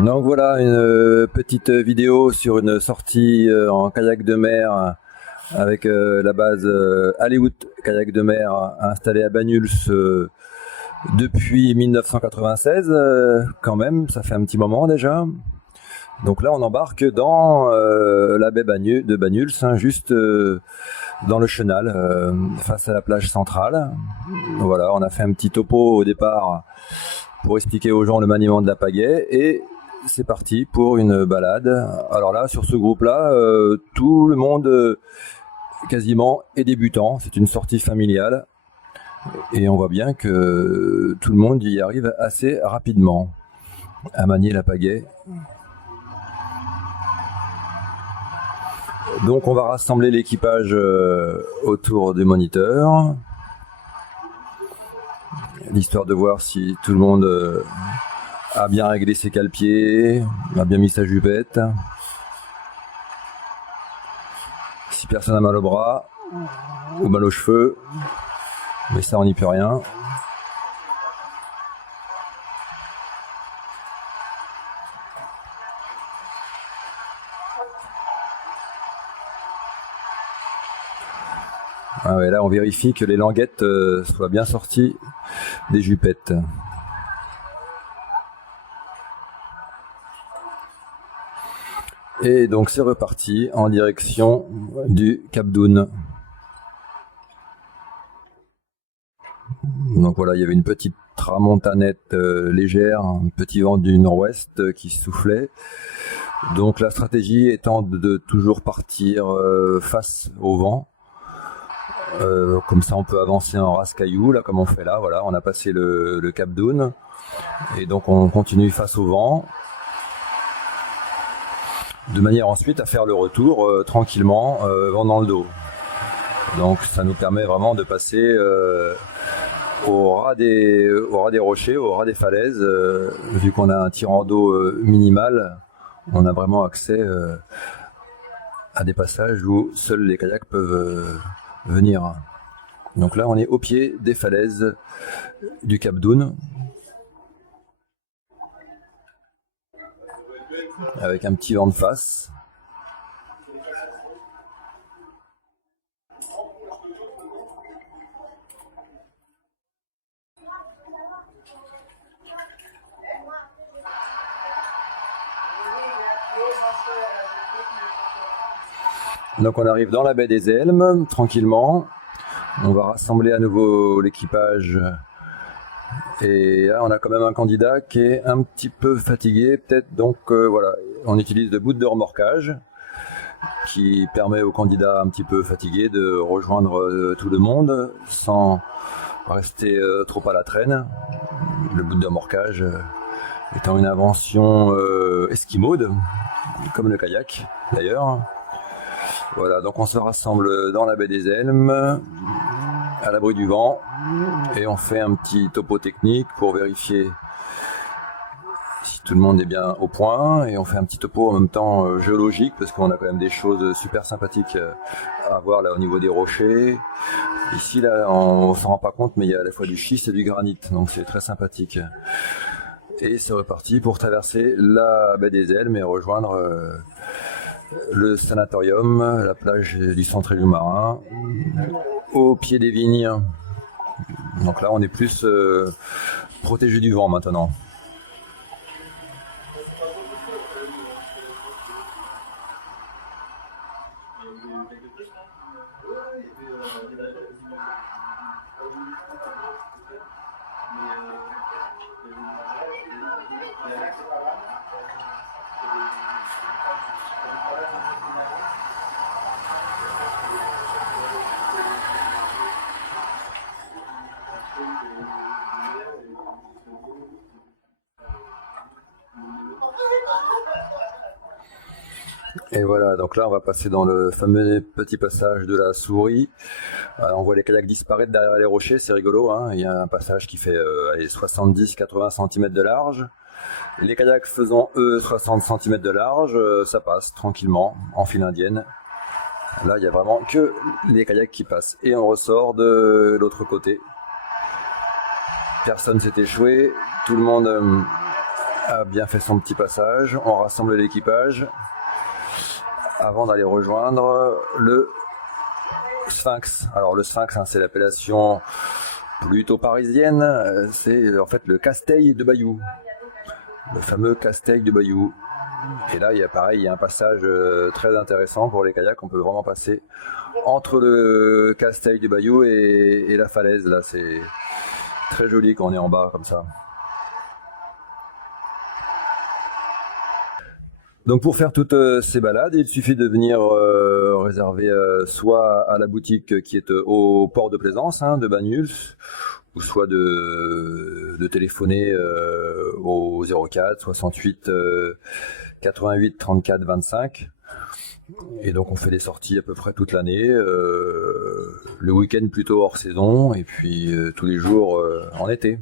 Donc voilà une petite vidéo sur une sortie en kayak de mer avec la base Hollywood kayak de mer installée à Banyuls depuis 1996 quand même, ça fait un petit moment déjà. Donc là on embarque dans la baie de Banyuls, hein, juste dans le chenal, face à la plage centrale. Voilà, on a fait un petit topo au départ pour expliquer aux gens le maniement de la pagaie et c'est parti pour une balade. Alors là, sur ce groupe-là, tout le monde quasiment est débutant. C'est une sortie familiale et on voit bien que tout le monde y arrive assez rapidement à manier la pagaie. Donc on va rassembler l'équipage autour des moniteurs, l'histoire de voir si tout le monde a bien réglé ses cale-pieds, a bien mis sa jupette, si personne a mal au bras ou mal aux cheveux, mais ça on n'y peut rien. Ah ouais, là on vérifie que les languettes soient bien sorties des jupettes. Et donc c'est reparti en direction du Cap d'Oune. Donc voilà, il y avait une petite tramontanette légère, un petit vent du nord-ouest qui soufflait. Donc la stratégie étant de toujours partir face au vent. Comme ça on peut avancer en race-caillou, là comme on fait là, voilà, on a passé le Cap d'Oune. Et donc on continue face au vent. De manière ensuite à faire le retour tranquillement, vent dans le dos. Donc ça nous permet vraiment de passer au ras des rochers, au ras des falaises. Vu qu'on a un tirant d'eau minimal, on a vraiment accès à des passages où seuls les kayaks peuvent venir. Donc là on est au pied des falaises du Cap d'Oune, avec un petit vent de face. Donc on arrive dans la baie des Elmes, tranquillement. On va rassembler à nouveau l'équipage. Et là, on a quand même un candidat qui est un petit peu fatigué, peut-être. Donc voilà, on utilise de bouts de remorquage qui permet au candidat un petit peu fatigué de rejoindre tout le monde sans rester trop à la traîne. Le bout de remorquage étant une invention esquimaude, comme le kayak d'ailleurs. Voilà, donc on se rassemble dans la baie des Elmes, à l'abri du vent, et on fait un petit topo technique pour vérifier si tout le monde est bien au point, et on fait un petit topo en même temps géologique, parce qu'on a quand même des choses super sympathiques à voir là au niveau des rochers. Ici, là, on s'en rend pas compte, mais il y a à la fois du schiste et du granit, donc c'est très sympathique. Et c'est reparti pour traverser la baie des Elmes et rejoindre le sanatorium, la plage du centre Élu-Marin, au pied des vignes. Donc là, on est plus protégé du vent maintenant. Et voilà, donc là on va passer dans le fameux petit passage de la Souris. On voit les kayaks disparaître derrière les rochers, c'est rigolo, hein. Il y a un passage qui fait 70-80 cm de large. Les kayaks faisant eux 60 cm de large, ça passe tranquillement en file indienne. Là il y a vraiment que les kayaks qui passent. Et on ressort de l'autre côté. Personne s'est échoué, tout le monde a bien fait son petit passage. On rassemble l'équipage avant d'aller rejoindre le Sphinx. Alors le Sphinx, hein, c'est l'appellation plutôt parisienne. C'est en fait le Casteil de Bayou. Le fameux Casteil de Bayou. Et là, il y a un passage très intéressant pour les kayaks. On peut vraiment passer entre le Casteil du Bayou et la falaise. Là, c'est très joli quand on est en bas comme ça. Donc pour faire toutes ces balades, il suffit de venir réserver soit à la boutique qui est au port de plaisance de Banyuls, ou soit de téléphoner au 04 68 88 34 25. Et donc on fait des sorties à peu près toute l'année, le week-end plutôt hors saison, et puis tous les jours en été.